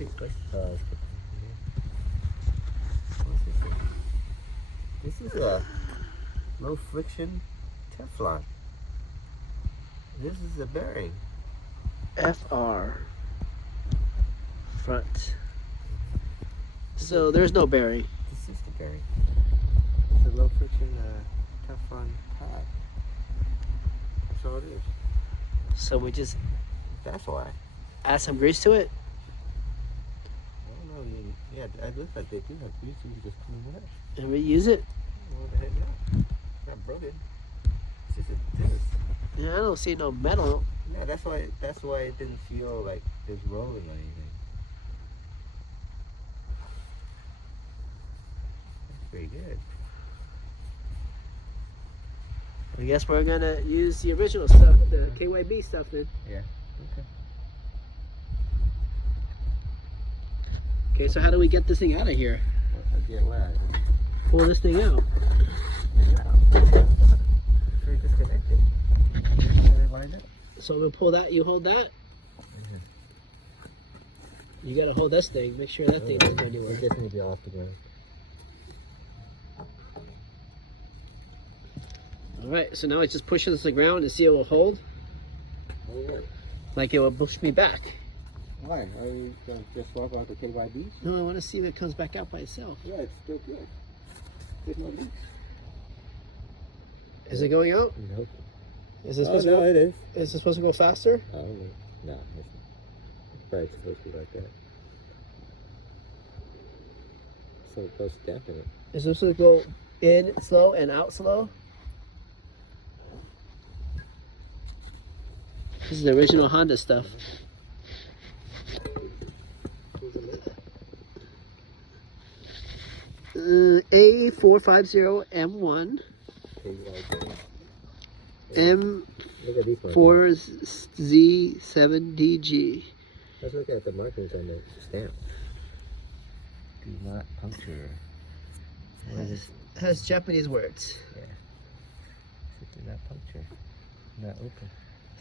let's put this in here. What's this thing? This is a low friction Teflon. This is a bearing. FR front. So there's no bearing. This is the bearing. It's a low friction Teflon pad. That's all it is. So we just That's why. add some grease to it. I don't know. Yeah, it looks like they do have grease. You can just clean it up. And reuse it. What the heck? Yeah. It's not broken. It's just a this. Yeah, I don't see no metal. Yeah, that's why it didn't feel like it's rolling or anything. That's pretty good. I guess we're gonna use the original stuff, the KYB stuff then. Yeah. Okay. Okay, so how do we get this thing out of here? I'll get what? Pull this thing out. Very disconnected. So I'm gonna pull that, you hold that. You gotta hold this thing, make sure that thing doesn't go anywhere. It just needs to be off the ground. Alright, so now I just push this to the ground and see it will hold. Oh, yeah. Like it will push me back. Why? Are you going to just swap out the KYBs? No, I want to see if it comes back out by itself. Yeah, it's still good. There's no leaks. Is it going out? Nope. Is this Oh, supposed to no, go, it is. is this supposed to go faster? I don't know. No, it's probably supposed to be like that. So close to damping it. Is this supposed to go in slow and out slow? This is the original Honda stuff. A450M1 Look at these ones. M4Z7DG. Let's look at the markings on the stamp. Do not puncture. Has Japanese words. Yeah. Do not puncture. Not open.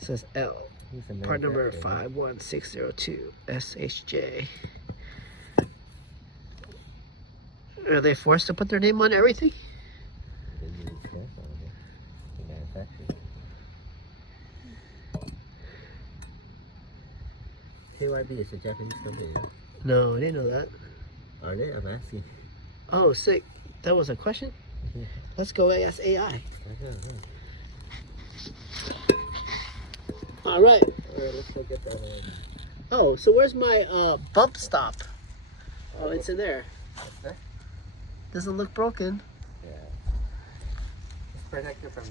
It says L. Who's the Part number manufacturer? 51602 SHJ. Are they forced to put their name on everything? They use stamp on it. The manufacturer. KYB is a Japanese company. No, I didn't know that. Are they? I'm asking. Oh, sick. That was a question? Let's go ask AI. I know. All right. Alright, let's go get that one. Oh, so where's my bump stop? Oh, it's in there. Okay. Doesn't look broken. Yeah. Let's protect it from